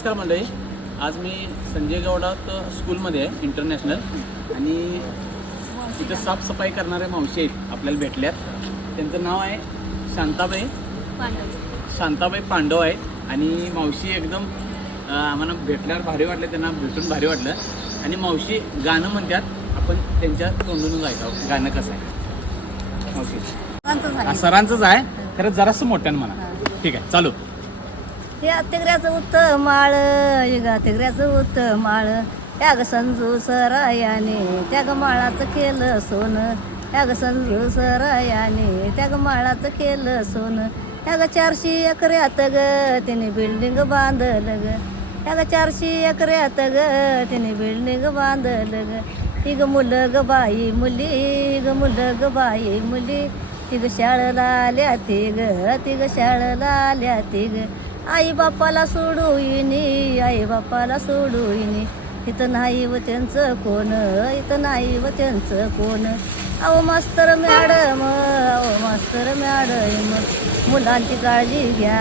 नमस्कार मंडळी. आज मी संजय गौडात स्कूलमध्ये आहे इंटरनॅशनल आणि तिथं साफसफाई करणाऱ्या मावशी आहेत आपल्याला भेटल्यात. त्यांचं नाव आहे शांताबाई. शांताबाई पांडव आहे. आणि मावशी एकदम आम्हाला भेटल्यावर भारी वाटलं त्यांना भेटून भारी वाटलं. आणि मावशी गाणं म्हणतात आपण त्यांच्या तोंडून जायचं. गाणं कसं आहे? मावशी. सरांचंच आहे. खरं जरासं मोठ्यानं म्हणा. ठीक आहे चालू. या तिगऱ्याचं उत्तम माळ युगा तिगऱ्याचं उत्तम माळ त्या ग संजू सरायाने त्या ग माळाचं केलं सोनं. त्या ग संजू सरायाने त्या ग माळाचं केलं सोनं. त्या ग चारशे एकऱ्यात ग तिने बिल्डिंग बांधलं ग. त्या ग चारशे एकऱ्यात ग तिने बिल्डिंग बांधलं ग. ती ग मुलं ग बाई मुली. ग मुलं ग बाई मुली. ती ग शाळेला आल्या ती ग ती ग शाळेला आल्या ती आई बापाला सोडू आई बापाला सोडू इथं नाही व त्यांचं कोण इथं नाही व त्यांचं कोण. अहो मास्तर मॅडम अहो मास्तर मॅडम मुलांची काळजी घ्या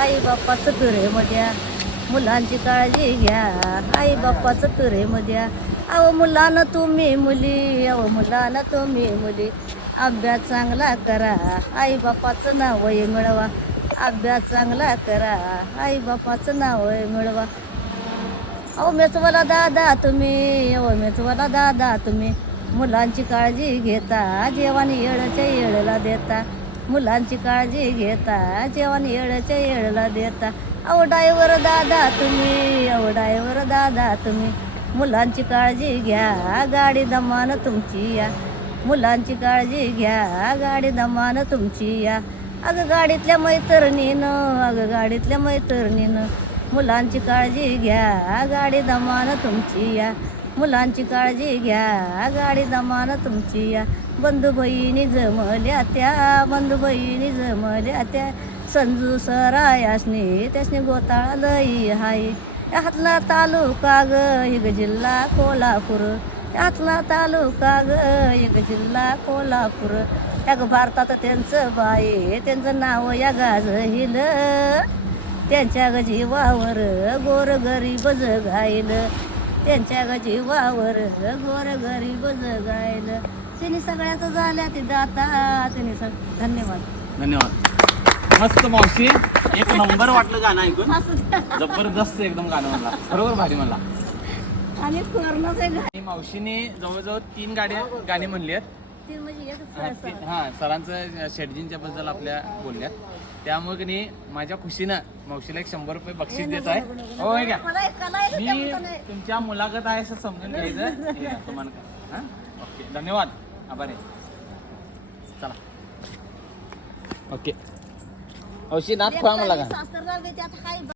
आई बापाचं पिरेमध्या मुलांची काळजी घ्या आई बापाचं पिरेमध्या अहो मुलानं तुम्ही मुली अहो मुलानं तुम्ही मुली. अभ्यास चांगला करा आई बापाचं नाव मिळवा. अभ्यास चांगला करा. आई बापाचं नाव मिळवा. अहो मेचवाला दादा तुम्ही. अहो मेचवाला दादा तुम्ही. मुलांची काळजी घेता जेवण येळच्या येळेला देता. मुलांची काळजी घेता जेवण येळच्या येळेला देता. अहो डायवर दादा तुम्ही. अहो डायवर दादा तुम्ही. मुलांची काळजी घ्या गाडी दमान तुमची या. मुलांची काळजी घ्या गाडी दमान तुमची या. अगं गाडीतल्या मैत्रिणीनं अगं गाडीतल्या मैत्रिणीनं मुलांची काळजी घ्या गाडी दमान तुमची या. मुलांची काळजी घ्या गाडी दमान तुमची या. बंधू बहिणी जमल्या त्या बंधू बहिणी जमल्या त्या. संजू सरायासनी त्यासनी गोताळा लई हाय. हातला तालुका ग एक जिल्हा कोल्हापूर. यातला तालुका ग एक जिल्हा कोल्हापूर. या ग भारतात त्यांचं बाई त्यांचं नाव या गाज हिल त्यांच्या ग जीवावर गोर गरीब जगाईल त्यांच्या ग जीवावर गोर गरीब जगाईल त्यांनी सगळ्याच झाल्या ते दाता. त्यांनी सग धन्यवाद. धन्यवाद. मस्त मावशी. एक नंबर वाटलं गाणं ऐकून. असं. जबरदस्त एकदम गाणं म्हणला. बरोबर भारी आणि आहे आणि मावशीने जवळजवळ तीन गाड्या गाणी म्हणली आहेत. म्हणजे हा, हा सरांचं शेटजींच्या बद्दल आपल्या बोलल्यात त्यामुळे की नाही माझ्या खुशीनं मावशीला एक शंभर रुपये बक्षीस देत आहे हो हे घ्या आहे मी त्याबद्दल आहे. तुमच्या मुलाखत आहे असं समजून घ्यायचं. हे घ्या, तुम्हाला. हा? ओके धन्यवाद. आभार. आहे चला. ओके. औषधी नाथ खोळा मला का सासरला बी त्यात हाय.